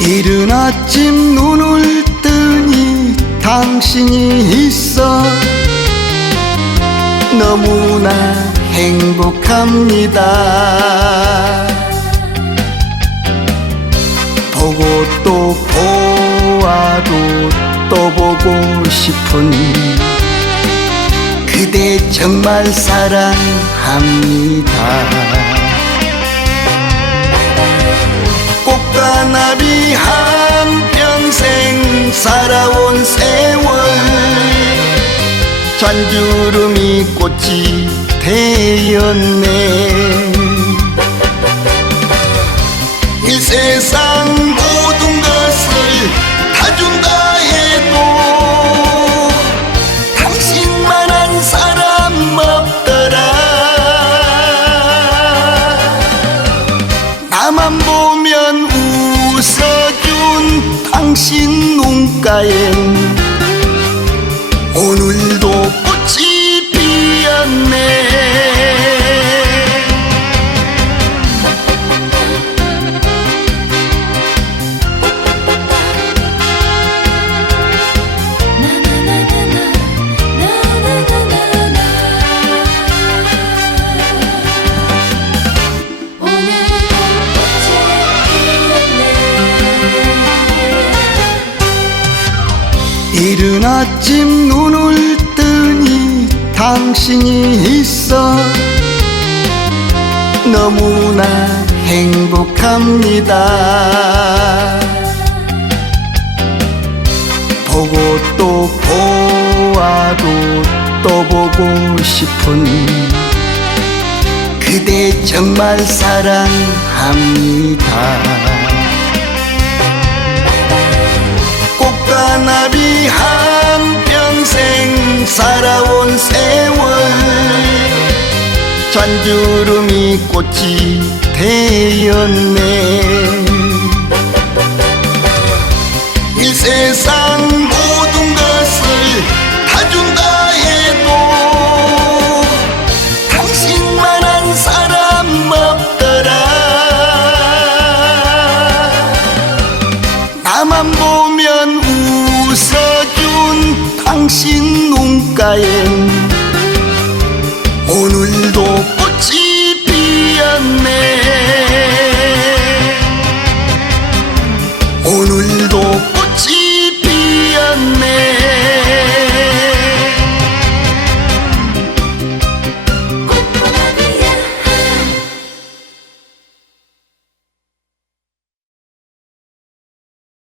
이른 아침 눈을 뜨니 당신이 있어. 너무나 행복합니다. 보고 또 보아도 또 보고 싶은 그대 정말 사랑합니다. 꽃가나비 한평생 살아온 세월. 잔주름이 꽃이 되었네. 이 세상 눈가엔 오늘도 꽃이 피었네 이른 아침 눈을 뜨니 당신이 있어. 너무나 행복합니다. 보고 또 보아도 또 보고 싶은 그대 정말 사랑합니다 잔주름이 꽃이 되었네. 이 세상 모든 것을 다 준다 해도 당신만한 사람 없더라. 나만 보면 웃어준 당신 눈가엔 오늘도 꽃이 피었네